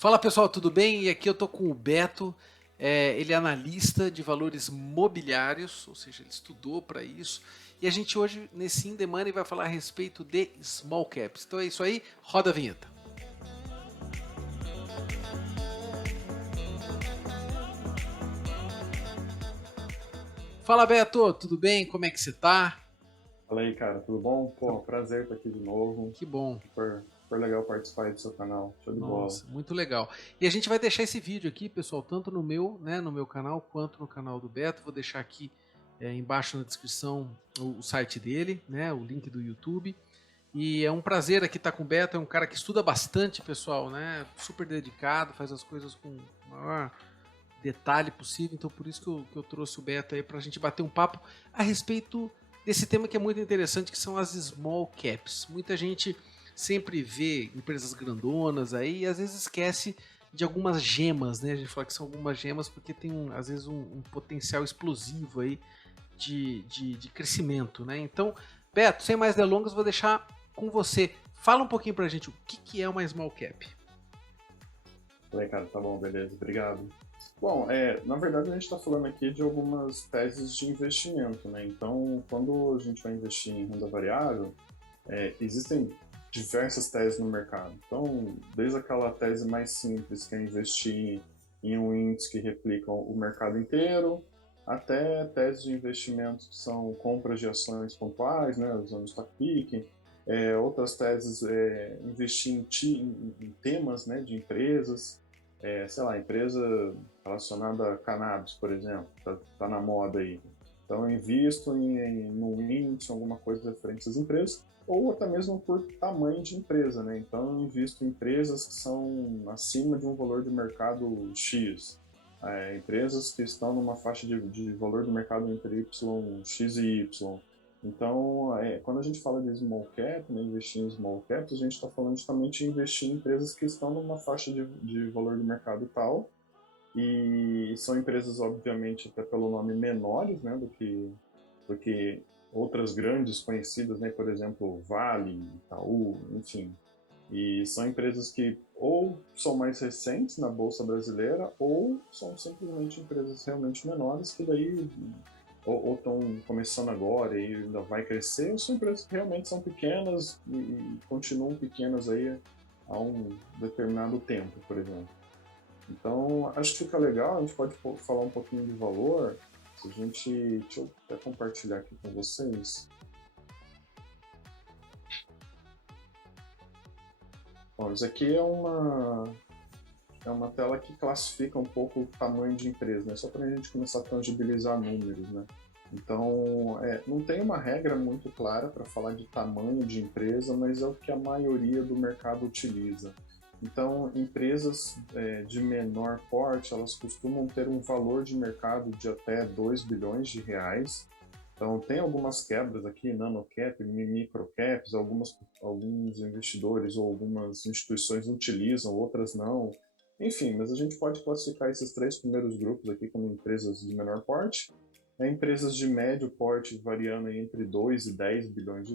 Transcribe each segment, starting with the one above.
Fala pessoal, tudo bem? E aqui eu tô com o Beto, ele é analista de valores mobiliários, ou seja, ele estudou para isso. E a gente hoje, nesse In The Money, vai falar a respeito de small caps. Então é isso aí, roda a vinheta. Fala Beto, tudo bem? Como é que você tá? Fala aí, cara, tudo bom? Pô, prazer estar aqui de novo. Que bom. Super legal participar aí do seu canal. Show de bola. Nossa, muito legal. E a gente vai deixar esse vídeo aqui, pessoal, tanto no meu, né, no meu canal, quanto no canal do Beto. Vou deixar aqui embaixo na descrição o site dele, né, o link do YouTube. E é um prazer aqui estar com o Beto, é um cara que estuda bastante, pessoal, né? Super dedicado, faz as coisas com o maior detalhe possível. Então, por isso que eu trouxe o Beto aí para a gente bater um papo a respeito desse tema que é muito interessante, que são as small caps. Muita gente sempre vê empresas grandonas aí e às vezes esquece de algumas gemas, né? A gente fala que são algumas gemas porque tem, às vezes, um potencial explosivo aí de crescimento, né? Então, Beto, sem mais delongas, vou deixar com você. Fala um pouquinho pra gente o que é uma small cap. Falei, cara, tá bom, beleza, obrigado. Bom, na verdade a gente está falando aqui de algumas teses de investimento, né? Então, quando a gente vai investir em renda variável, existem diversas teses no mercado. Então, desde aquela tese mais simples, que é investir em um índice que replica o mercado inteiro, até teses de investimento que são compras de ações pontuais, né, usando stock picking. Outras teses investir em temas, né, de empresas, sei lá, empresa relacionada a cannabis, por exemplo, tá na moda aí. Então, eu invisto num índice, alguma coisa referente às empresas, ou até mesmo por tamanho de empresa, né? Então, eu invisto em empresas que são acima de um valor de mercado X, empresas que estão numa faixa de valor de mercado entre X e Y. Então, quando a gente fala de small cap, né, investir em small caps, a gente está falando justamente de investir em empresas que estão numa faixa de valor de mercado tal, e são empresas, obviamente, até pelo nome menores, né, do que outras grandes conhecidas, né, por exemplo, Vale, Itaú, enfim. E são empresas que ou são mais recentes na Bolsa Brasileira ou são simplesmente empresas realmente menores que daí ou estão começando agora e ainda vai crescer, ou são empresas que realmente são pequenas e continuam pequenas aí há um determinado tempo, por exemplo. Então, acho que fica legal, a gente pode falar um pouquinho de valor. Se a gente, deixa eu até compartilhar aqui com vocês. Bom, isso aqui é uma tela que classifica um pouco o tamanho de empresa, né? Só para a gente começar a tangibilizar números, né? Então, não tem uma regra muito clara para falar de tamanho de empresa, mas é o que a maioria do mercado utiliza. Então, empresas de menor porte, elas costumam ter um valor de mercado de até 2 bilhões de reais. Então, tem algumas quebras aqui, nanocap, microcaps, alguns investidores ou algumas instituições utilizam, outras não. Enfim, mas a gente pode classificar esses três primeiros grupos aqui como empresas de menor porte. Empresas de médio porte variando entre 2 e 10 bilhões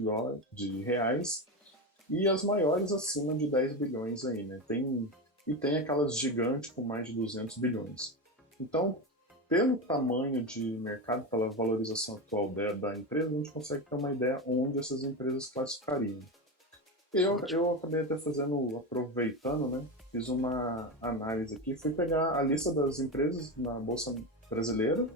de reais, e as maiores acima de 10 bilhões aí, né? E tem aquelas gigantes com mais de 200 bilhões. Então, pelo tamanho de mercado, pela valorização atual da empresa, a gente consegue ter uma ideia onde essas empresas classificariam. Ótimo. Eu acabei até aproveitando, né? Fiz uma análise aqui, fui pegar a lista das empresas na Bolsa Brasileira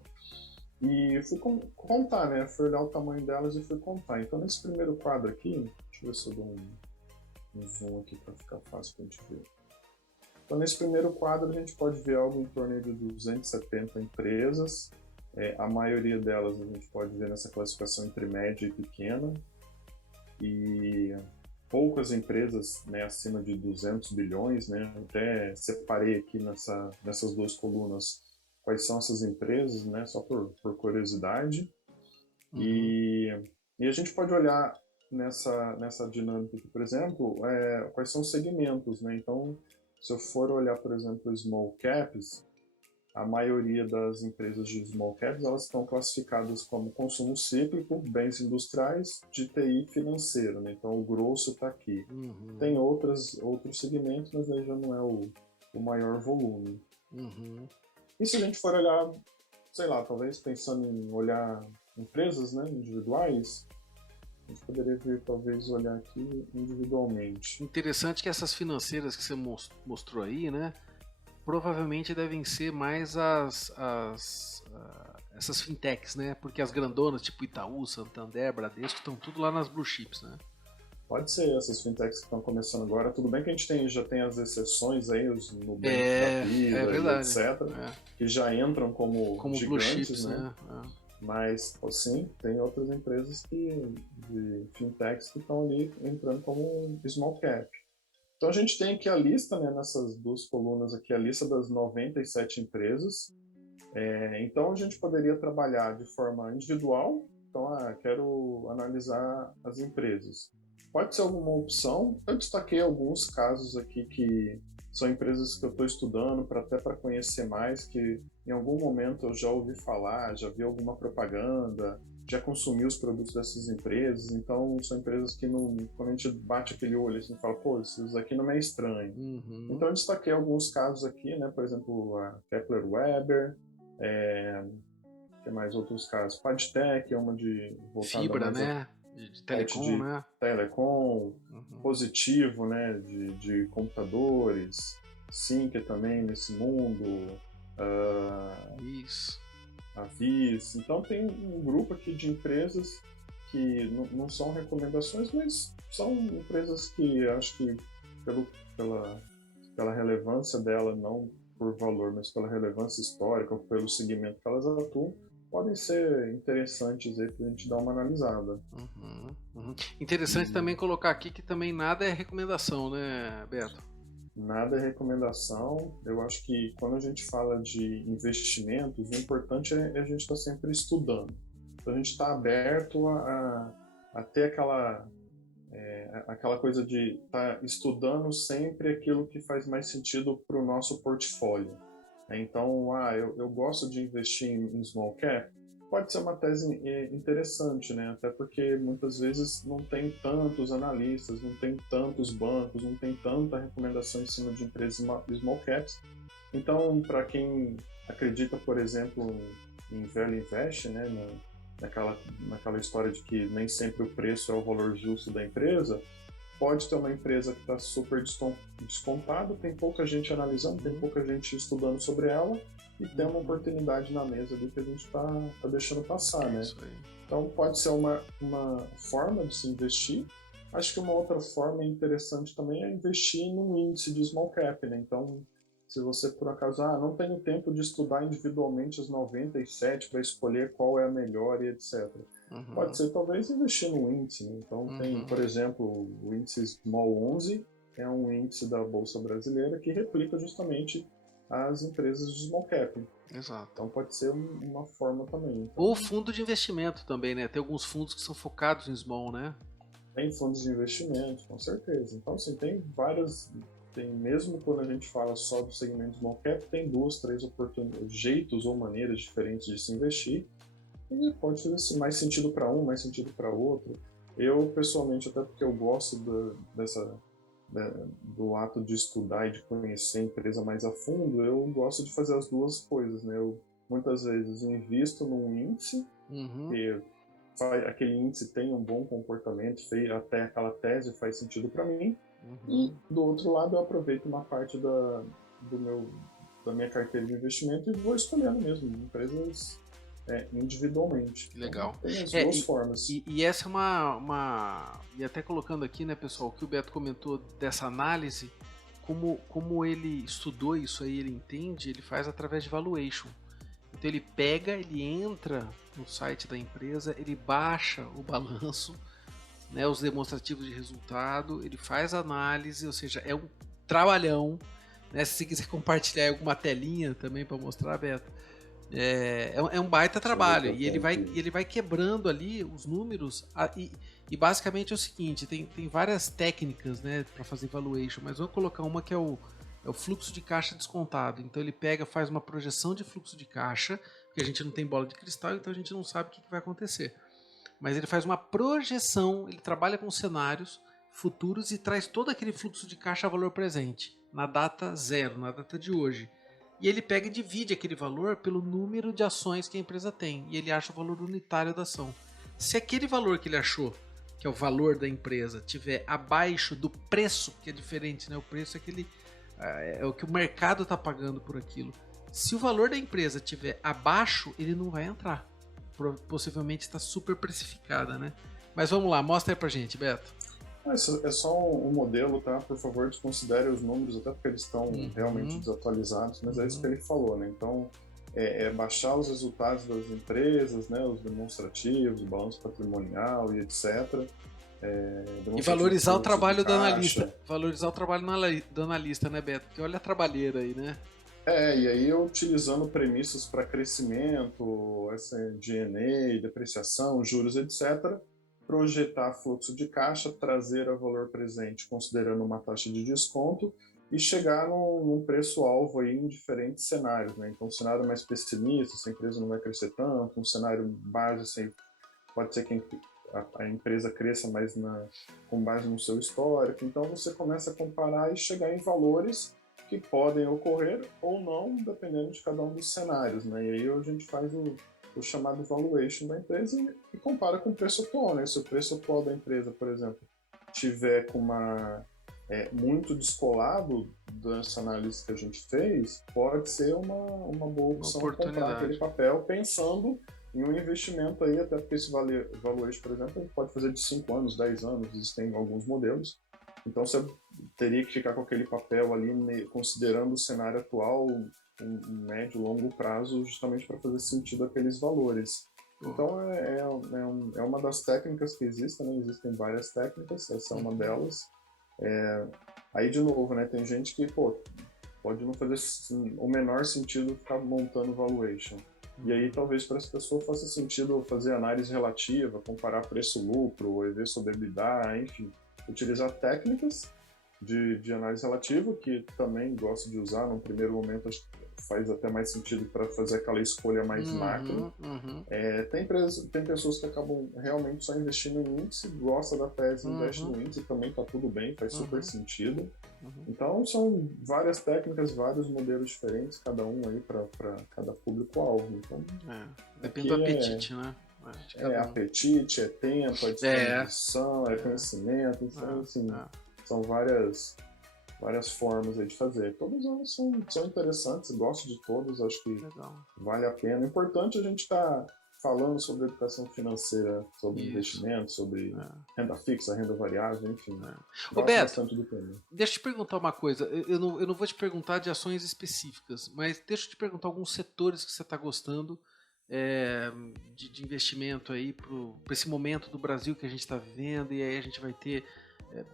e fui contar, né? Fui olhar o tamanho delas e fui contar. Então, nesse primeiro quadro aqui, deixa eu ver se eu dou um zoom aqui para ficar fácil para a gente ver. Então, nesse primeiro quadro, a gente pode ver algo em torno de 270 empresas. A maioria delas a gente pode ver nessa classificação entre média e pequena. E poucas empresas, né, acima de 200 bilhões. Né? Até separei aqui nessas duas colunas quais são essas empresas, né, só por curiosidade. Uhum. E a gente pode olhar nessa dinâmica aqui, por exemplo, quais são os segmentos, né? Então, se eu for olhar, por exemplo, small caps, a maioria das empresas de small caps, elas estão classificadas como consumo cíclico, bens industriais, de TI financeiro, né? Então, o grosso está aqui. Uhum. Tem outros segmentos, mas aí já não é o maior volume. Uhum. E se a gente for olhar, sei lá, talvez pensando em olhar empresas, né, individuais, a gente poderia ver, talvez, olhar aqui individualmente. Interessante que essas financeiras que você mostrou aí, né? Provavelmente devem ser mais essas fintechs, né? Porque as grandonas, tipo Itaú, Santander, Bradesco, estão tudo lá nas blue chips, né? Pode ser essas fintechs que estão começando agora. Tudo bem que a gente já tem as exceções aí, os Nubank da É vida e verdade. etc., que já entram como Como blue gigantes, chips, né? né? Mas, sim, tem outras empresas de fintechs que estão ali entrando como small cap. Então a gente tem aqui a lista, né, nessas duas colunas aqui, a lista das 97 empresas. Então a gente poderia trabalhar de forma individual. Então, quero analisar as empresas. Pode ser alguma opção. Eu destaquei alguns casos aqui que são empresas que eu estou estudando até para conhecer mais, que em algum momento eu já ouvi falar, já vi alguma propaganda, já consumi os produtos dessas empresas. Então são empresas que não, quando a gente bate aquele olho assim, fala, pô, isso aqui não é estranho. Uhum. Então eu destaquei alguns casos aqui, né? Por exemplo, a Kepler Weber, tem mais outros casos. Padtech é uma voltada Fibra, mais né? De telecom, de né? telecom, Uhum. Positivo, né? De computadores, Sync também nesse mundo, Isso. a Viz. Então tem um grupo aqui de empresas que não são recomendações, mas são empresas que acho que pela relevância dela, não por valor, mas pela relevância histórica, ou pelo segmento que elas atuam, podem ser interessantes aí para a gente dar uma analisada. Uhum. Interessante também colocar aqui que também nada é recomendação, né, Beto? Nada é recomendação. Eu acho que quando a gente fala de investimentos, o importante é a gente estar sempre estudando. Então a gente está aberto a ter aquela coisa de estar estudando sempre aquilo que faz mais sentido para o nosso portfólio. Então, eu gosto de investir em small cap. Pode ser uma tese interessante, né? Até porque muitas vezes não tem tantos analistas, não tem tantos bancos, não tem tanta recomendação em cima de empresas small caps. Então, para quem acredita, por exemplo, em value invest, né? Naquela história de que nem sempre o preço é o valor justo da empresa, pode ter uma empresa que está super descontada, tem pouca gente analisando, tem pouca gente estudando sobre ela, e tem uma oportunidade na mesa ali que a gente está deixando passar, né? Então pode ser uma forma de se investir. Acho que uma outra forma interessante também é investir num índice de small cap, né? Então, se você por acaso não tenho tempo de estudar individualmente as 97 para escolher qual é a melhor e etc. Pode ser talvez investir no índice, né? Então tem, por exemplo, o índice Small 11, é um índice da Bolsa Brasileira que replica justamente as empresas de small cap. Exato. Então pode ser uma forma também. Então, ou fundo de investimento também, né? Tem alguns fundos que são focados em small, né? Tem fundos de investimento, com certeza. Então, assim, tem várias... mesmo quando a gente fala só do segmento small cap, tem 2, 3 jeitos ou maneiras diferentes de se investir. E pode fazer assim, mais sentido para um, mais sentido para outro. Eu, pessoalmente, até porque eu gosto do ato de estudar e de conhecer a empresa mais a fundo, eu gosto de fazer as duas coisas, né? Eu, muitas vezes, invisto num índice, que aquele índice tem um bom comportamento, até aquela tese faz sentido para mim, e, do outro lado, eu aproveito uma parte da minha carteira de investimento e vou escolhendo mesmo empresas individualmente. Legal. Então, tem as duas formas. E essa é E até colocando aqui, né, pessoal, o que o Beto comentou dessa análise, como ele estudou isso aí, ele entende, ele faz através de valuation. Então ele ele entra no site da empresa, ele baixa o balanço, né, os demonstrativos de resultado, ele faz análise, ou seja, é um trabalhão. Né, se você quiser compartilhar alguma telinha também para mostrar, Beto, é um baita trabalho. E ele vai quebrando ali os números. E basicamente é o seguinte: tem várias técnicas, né, para fazer valuation, mas vamos colocar uma que é o fluxo de caixa descontado. Então ele faz uma projeção de fluxo de caixa, porque a gente não tem bola de cristal, então a gente não sabe o que vai acontecer. Mas ele faz uma projeção, ele trabalha com cenários futuros e traz todo aquele fluxo de caixa a valor presente. na data zero, na data de hoje. E ele pega e divide aquele valor pelo número de ações que a empresa tem. E ele acha o valor unitário da ação. Se aquele valor que ele achou, que é o valor da empresa, tiver abaixo do preço, que é diferente, né? O preço é aquele é o que o mercado está pagando por aquilo. Se o valor da empresa tiver abaixo, ele não vai entrar. Possivelmente está super precificada, né? Mas vamos lá, mostra aí pra gente, Beto. É só um modelo, tá? Por favor, desconsidere os números, até porque eles estão realmente desatualizados, mas é isso que ele falou, né? Então, baixar os resultados das empresas, né? Os demonstrativos, o balanço patrimonial e etc. E valorizar o trabalho do analista. Valorizar o trabalho do analista, né, Beto? Porque olha a trabalheira aí, né? E aí utilizando premissas para crescimento, G&A, depreciação, juros, etc., projetar fluxo de caixa, trazer a valor presente considerando uma taxa de desconto e chegar num preço-alvo aí em diferentes cenários, né? Então, um cenário mais pessimista, se a empresa não vai crescer tanto, um cenário base, pode ser que a empresa cresça mais com base no seu histórico. Então, você começa a comparar e chegar em valores que podem ocorrer ou não, dependendo de cada um dos cenários, né? E aí a gente faz o chamado valuation da empresa e compara com o preço atual, né? Se o preço atual da empresa, por exemplo, tiver com muito descolado dessa análise que a gente fez, pode ser uma boa opção comprar aquele papel pensando em um investimento aí, até porque esse valuation, por exemplo, a gente pode fazer de 5 anos, 10 anos, existem alguns modelos. Então você teria que ficar com aquele papel ali, considerando o cenário atual, um médio e longo prazo, justamente para fazer sentido aqueles valores. Então é uma das técnicas que existem, né? Existem várias técnicas, essa é uma delas. Aí de novo, né? Tem gente que pode não fazer o menor sentido ficar montando valuation. E aí talvez para essa pessoa faça sentido fazer análise relativa, comparar preço-lucro, EV sobre EBITDA, enfim, utilizar técnicas de análise relativa, que também gosto de usar num primeiro momento, acho que faz até mais sentido para fazer aquela escolha mais macro. Tem pessoas que acabam realmente só investindo em índice, gosta da tese, investe no índice, também tá tudo bem, faz super sentido. Então são várias técnicas, vários modelos diferentes, cada um aí para cada público-alvo. Então, depende do apetite, né? Apetite, tempo, distribuição, conhecimento, então, assim, são várias formas aí de fazer. Todas elas são interessantes, gosto de todas, acho que vale a pena. É importante a gente estar falando sobre educação financeira, sobre investimento, sobre renda fixa, renda variável, enfim. Ô Beto, deixa eu te perguntar uma coisa. Eu não vou te perguntar de ações específicas, mas deixa eu te perguntar alguns setores que você está gostando de investimento aí para esse momento do Brasil que a gente está vivendo, e aí a gente vai ter,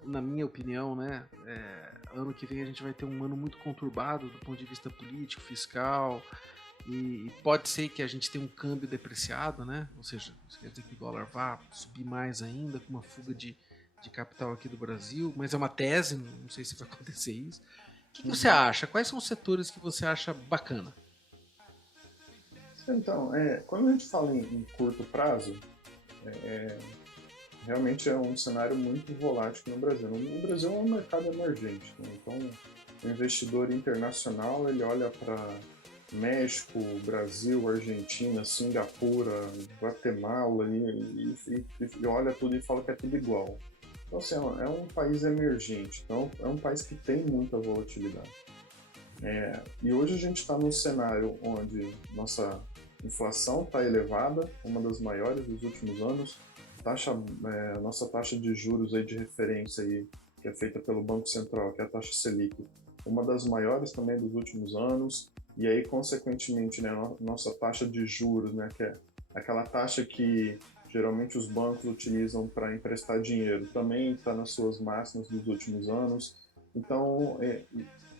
na minha opinião, né, ano que vem a gente vai ter um ano muito conturbado do ponto de vista político, fiscal, e pode ser que a gente tenha um câmbio depreciado, né? Ou seja, isso quer dizer que o dólar vá subir mais ainda, com uma fuga de capital aqui do Brasil, mas é uma tese, não sei se vai acontecer isso. O que você acha? Quais são os setores que você acha bacana? Então, quando a gente fala em curto prazo, realmente é um cenário muito volátil no Brasil. No Brasil é um mercado emergente, né? Então o investidor internacional ele olha para México, Brasil, Argentina, Singapura, Guatemala e olha tudo e fala que é tudo igual. Então assim, é um país emergente, então é um país que tem muita volatilidade. E hoje a gente está num cenário onde nossa inflação está elevada, uma das maiores dos últimos anos. Nossa taxa de juros aí de referência aí, que é feita pelo Banco Central, que é a taxa Selic, uma das maiores também dos últimos anos. E aí, consequentemente, né, nossa taxa de juros, né, que é aquela taxa que geralmente os bancos utilizam para emprestar dinheiro, também está nas suas máximas dos últimos anos. Então,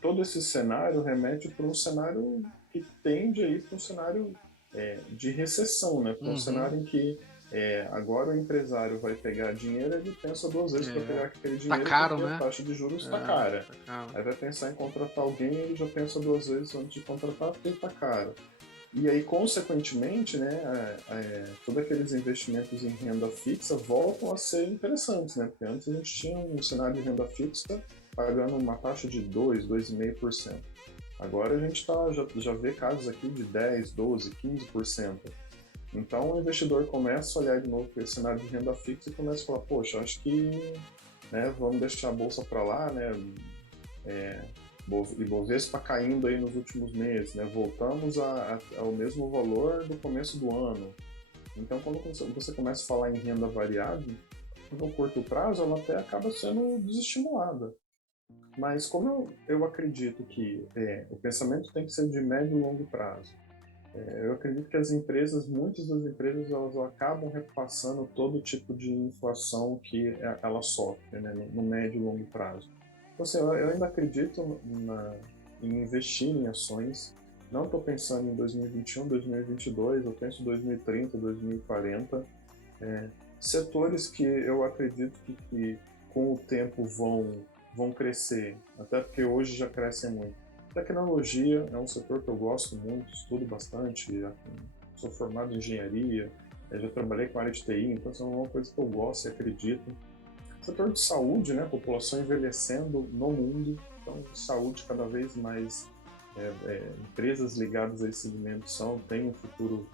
todo esse cenário remete para um cenário que tende aí para um cenário de recessão, né? Para um cenário em que agora o empresário vai pegar dinheiro e ele pensa duas vezes para pegar aquele dinheiro, tá caro, porque né? a taxa de juros está cara. Aí vai pensar em contratar alguém e ele já pensa duas vezes antes de contratar porque está caro. E aí, consequentemente, né, todos aqueles investimentos em renda fixa voltam a ser interessantes, né? Porque antes a gente tinha um cenário de renda fixa pagando uma taxa de 2,5%. Agora a gente já vê casos aqui de 10, 12, 15%. Então o investidor começa a olhar de novo para esse cenário de renda fixa e começa a falar, poxa, acho que, né, vamos deixar a bolsa para lá, né? Ibovespa caindo aí nos últimos meses, né? Voltamos ao mesmo valor do começo do ano. Então, quando você começa a falar em renda variável, no curto prazo, ela até acaba sendo desestimulada. Mas como eu acredito que o pensamento tem que ser de médio e longo prazo, eu acredito que muitas das empresas, elas acabam repassando todo tipo de inflação que ela sofre, né, no médio e longo prazo. Então, assim, eu ainda acredito em investir em ações. Não estou pensando em 2021, 2022, eu penso em 2030, 2040. Setores que eu acredito que com o tempo vão crescer, até porque hoje já crescem muito. Tecnologia é um setor que eu gosto muito, estudo bastante, sou formado em engenharia, já trabalhei com área de TI, então isso é uma coisa que eu gosto e acredito. Setor de saúde, né, população envelhecendo no mundo, então saúde cada vez mais, empresas ligadas a esse segmento têm um futuro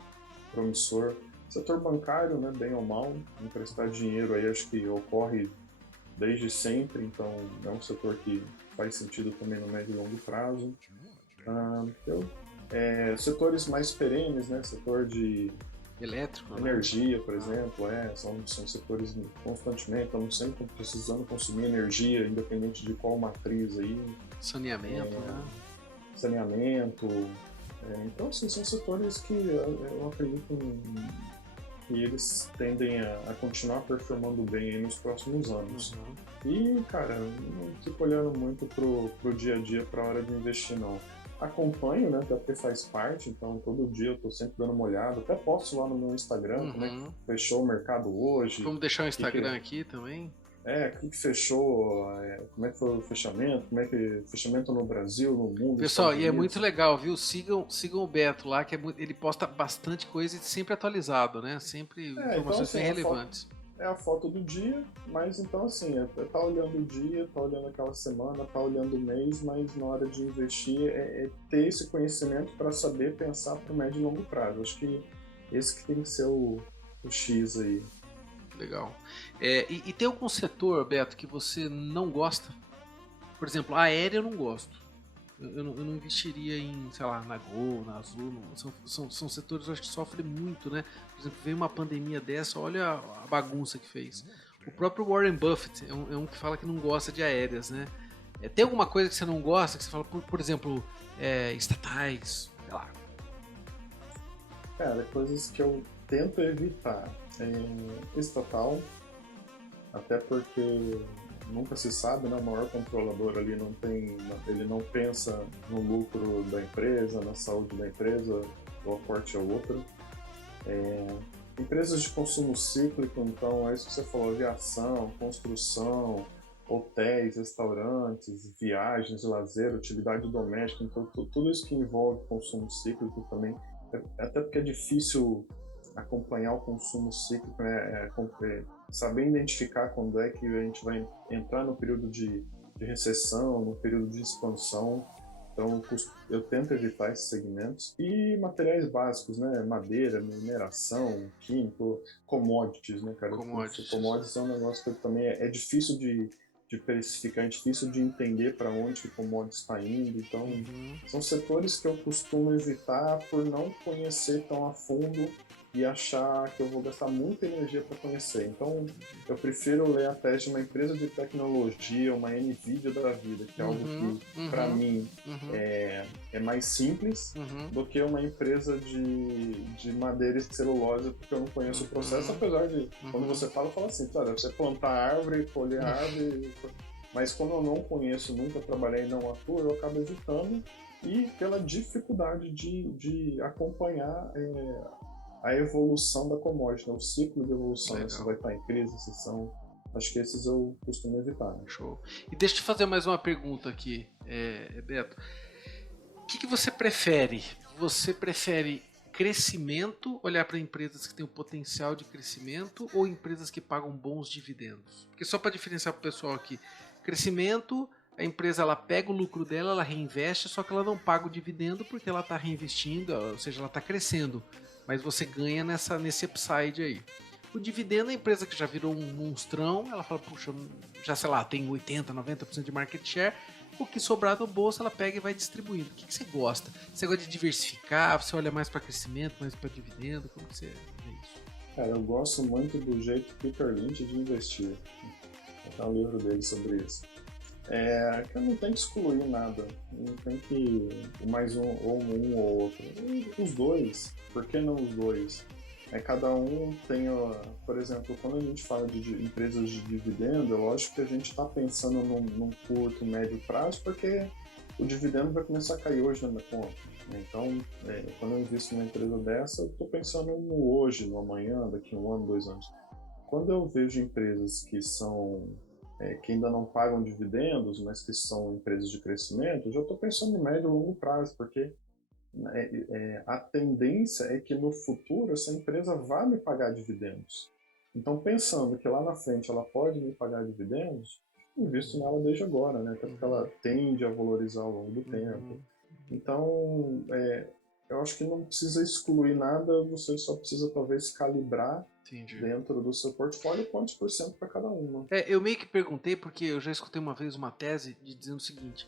promissor. Setor bancário, né, bem ou mal, emprestar dinheiro aí acho que ocorre desde sempre, então é um setor que faz sentido também no médio e longo prazo. Setores mais perenes, né, setor de elétrico, energia, né? Por exemplo, são setores constantemente, estamos sempre precisando consumir energia, independente de qual matriz aí. Saneamento, né? Saneamento. Então, assim, são setores que eu acredito que eles tendem a continuar performando bem aí nos próximos anos. E, cara, não fico olhando muito pro dia a dia, pra hora de investir, não. Acompanho, né, até porque faz parte, então todo dia eu tô sempre dando uma olhada, até posto lá no meu Instagram como é que fechou o mercado hoje. Vamos deixar o Instagram aqui também? O que fechou, como é que foi o fechamento, como é que fechamento no Brasil, no mundo. Pessoal, e é muito legal, viu? Sigam o Beto lá, que ele posta bastante coisa e sempre atualizado, né? Sempre informações então, assim, bem relevantes. É a foto do dia, mas então assim, tá olhando o dia, tá olhando aquela semana, tá olhando o mês, mas na hora de investir ter esse conhecimento para saber pensar para o médio e longo prazo. Acho que esse que tem que ser o X aí. Legal. E tem algum setor, Beto, que você não gosta? Por exemplo, a aérea eu não gosto. Eu não investiria em, sei lá, na Gol, na Azul. São setores que eu acho que sofrem muito, né? Por exemplo, veio uma pandemia dessa, olha a bagunça que fez. O próprio Warren Buffett é um que fala que não gosta de aéreas, né? Tem alguma coisa que você não gosta, que você fala, por exemplo, estatais, sei lá? Cara, coisas que eu tento evitar. Estatal, até porque nunca se sabe, né? O maior controlador ali ele não pensa no lucro da empresa, na saúde da empresa, o aporte é outro. Empresas de consumo cíclico, então é isso que você falou, aviação, construção, hotéis, restaurantes, viagens, lazer, atividade doméstica, então tudo isso que envolve consumo cíclico também, até porque é difícil acompanhar o consumo cíclico, né? Saber identificar quando é que a gente vai entrar no período de recessão, no período de expansão. Então, eu tento evitar esses segmentos. E materiais básicos, né? Madeira, mineração, químico, commodities, né, cara? Commodities é um negócio que também é difícil de precificar, é difícil de entender para onde o commodities está indo. Então, são setores que eu costumo evitar por não conhecer tão a fundo e achar que eu vou gastar muita energia para conhecer. Então, eu prefiro ler a tese de uma empresa de tecnologia, uma NVIDIA da vida, que é algo que, para mim, é mais simples do que uma empresa de madeira e celulose, porque eu não conheço o processo, apesar de, quando você fala assim, cara, você plantar árvore, colher árvore, mas como eu não conheço, nunca trabalhei e não atuo, eu acabo evitando, e pela dificuldade de acompanhar a evolução da commodity, né? O ciclo de evolução, né? Se vai estar em crise, se são... Acho que esses eu costumo evitar. Né? Show. E deixa eu te fazer mais uma pergunta aqui, Beto. O que você prefere? Você prefere crescimento, olhar para empresas que têm o potencial de crescimento ou empresas que pagam bons dividendos? Porque só para diferenciar para o pessoal aqui, crescimento, a empresa ela pega o lucro dela, ela reinveste, só que ela não paga o dividendo porque ela está reinvestindo, ou seja, ela está crescendo, mas você ganha nesse upside aí. O dividendo, a empresa que já virou um monstrão, ela fala, puxa, já sei lá, tem 80%, 90% de market share, o que sobrar no bolso ela pega e vai distribuindo. O que você gosta? Você gosta de diversificar? Você olha mais para crescimento, mais para dividendo? Como que você vê isso? Cara, eu gosto muito do jeito Peter Lynch de investir. Tem um livro dele sobre isso. Que não tem que excluir nada, não tem que mais um ou outro. Os dois, por que não os dois? Cada um tem, por exemplo, quando a gente fala de empresas de dividendo, é lógico que a gente está pensando num curto, médio prazo, porque o dividendo vai começar a cair hoje na minha conta. Então, quando eu invisto numa empresa dessa, eu estou pensando no hoje, no amanhã, daqui a 1 ano, 2 anos. Quando eu vejo empresas que são que ainda não pagam dividendos, mas que são empresas de crescimento, eu já estou pensando em médio e longo prazo, porque a tendência é que no futuro essa empresa vá me pagar dividendos. Então, pensando que lá na frente ela pode me pagar dividendos, invisto nela desde agora, né? Até porque ela tende a valorizar ao longo do tempo. Então, eu acho que não precisa excluir nada, você só precisa talvez calibrar dentro do seu portfólio quantos por cento para cada um. Né? Eu meio que perguntei porque eu já escutei uma vez uma tese dizendo o seguinte: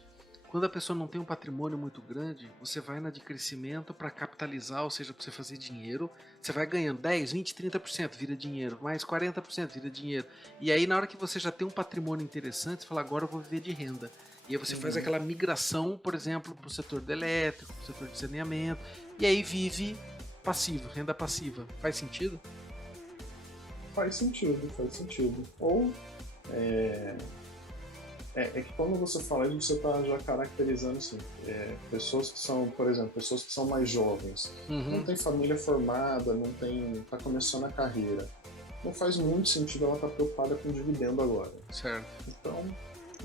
quando a pessoa não tem um patrimônio muito grande, você vai na de crescimento para capitalizar, ou seja, para você fazer dinheiro, você vai ganhando 10, 20, 30% vira dinheiro, mais 40% vira dinheiro. E aí na hora que você já tem um patrimônio interessante, você fala, agora eu vou viver de renda. E aí você faz aquela migração, por exemplo, para o setor do elétrico, para o setor de saneamento, e aí vive passivo, renda passiva. Faz sentido? Faz sentido, faz sentido. Ou que quando você fala isso, você está já caracterizando assim, pessoas que são, por exemplo, pessoas que são mais jovens, não tem família formada, não tem, está começando a carreira. Não faz muito sentido ela estar preocupada com dividendo agora. Certo. Então,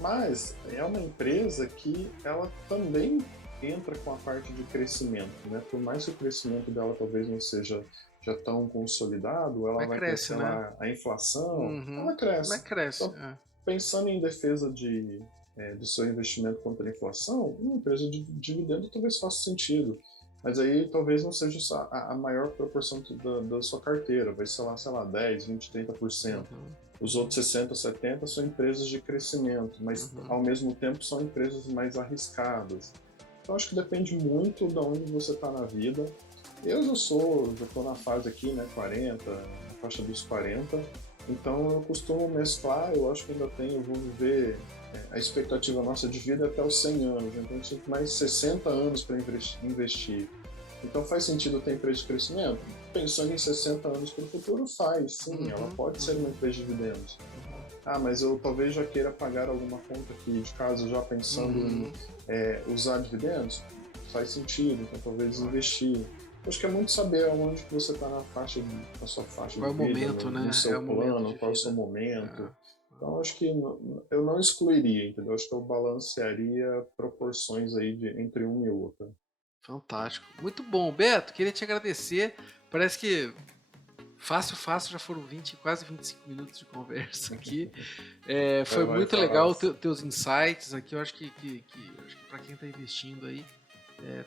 mas é uma empresa que ela também entra com a parte de crescimento, né? Por mais que o crescimento dela talvez não seja já tão consolidado, ela vai crescer, né? A inflação, ela cresce. Mas cresce. Então, pensando em defesa do seu investimento contra a inflação, uma empresa de dividendo talvez faça sentido. Mas aí talvez não seja a maior proporção da sua carteira, vai ser lá, sei lá, 10, 20, 30%. Os outros 60, 70 são empresas de crescimento, mas ao mesmo tempo são empresas mais arriscadas. Então acho que depende muito de onde você está na vida. Eu já estou na fase aqui, né, 40, na faixa dos 40, então eu costumo mesclar, eu acho que ainda eu vou viver, a expectativa nossa de vida é até os 100 anos, então a gente tem mais 60 anos para investir. Então faz sentido ter empresa de crescimento? Pensando em 60 anos para o futuro, faz, sim, ela pode ser uma empresa de dividendos. Mas eu talvez já queira pagar alguma conta aqui de casa já pensando em usar dividendos? Faz sentido, então talvez investir. Acho que é muito saber aonde que você está na sua faixa qual de vida, momento, né? no seu plano, qual é o seu momento. Então acho que eu não excluiria, entendeu? Acho que eu balancearia proporções aí entre um e outro. Fantástico. Muito bom, Beto. Queria te agradecer. Parece que fácil, já foram quase 25 minutos de conversa aqui. Foi muito legal teus insights aqui. Eu acho que para quem está investindo aí,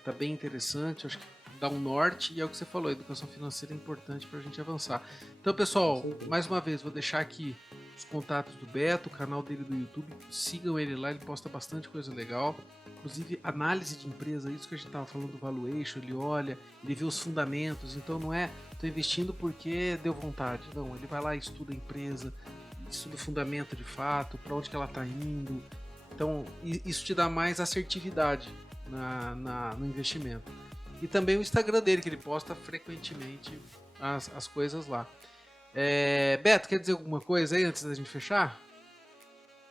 tá bem interessante. Eu acho que dá um norte e é o que você falou, a educação financeira é importante para a gente avançar. Então, pessoal, mais uma vez, vou deixar aqui os contatos do Beto, o canal dele do YouTube. Sigam ele lá, ele posta bastante coisa legal. Inclusive, análise de empresa, isso que a gente estava falando do valuation, ele olha, ele vê os fundamentos. Então, não é, estou investindo porque deu vontade. Não, ele vai lá e estuda a empresa, estuda o fundamento de fato, para onde que ela está indo. Então, isso te dá mais assertividade no investimento. E também o Instagram dele, que ele posta frequentemente as coisas lá. Beto, quer dizer alguma coisa aí antes da gente fechar?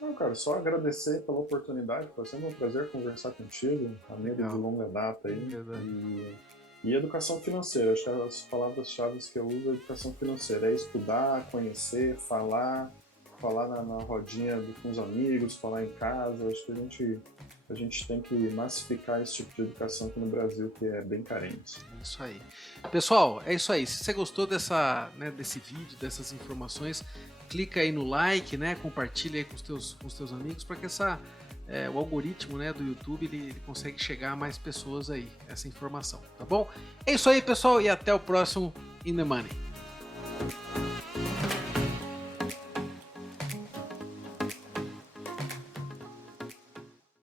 Não, cara, só agradecer pela oportunidade, foi sempre um prazer conversar contigo, amigo de longa data aí. E educação financeira, acho que as palavras-chave que eu uso é educação financeira, é estudar, conhecer, falar na rodinha com os amigos, falar em casa. Acho que a gente tem que massificar esse tipo de educação aqui no Brasil, que é bem carente. É isso aí. Pessoal, é isso aí. Se você gostou desse vídeo, dessas informações, clica aí no like, né? Compartilha aí com os teus amigos para que o algoritmo, né, do YouTube, ele consegue chegar a mais pessoas aí, essa informação, tá bom? É isso aí, pessoal, e até o próximo In The Money.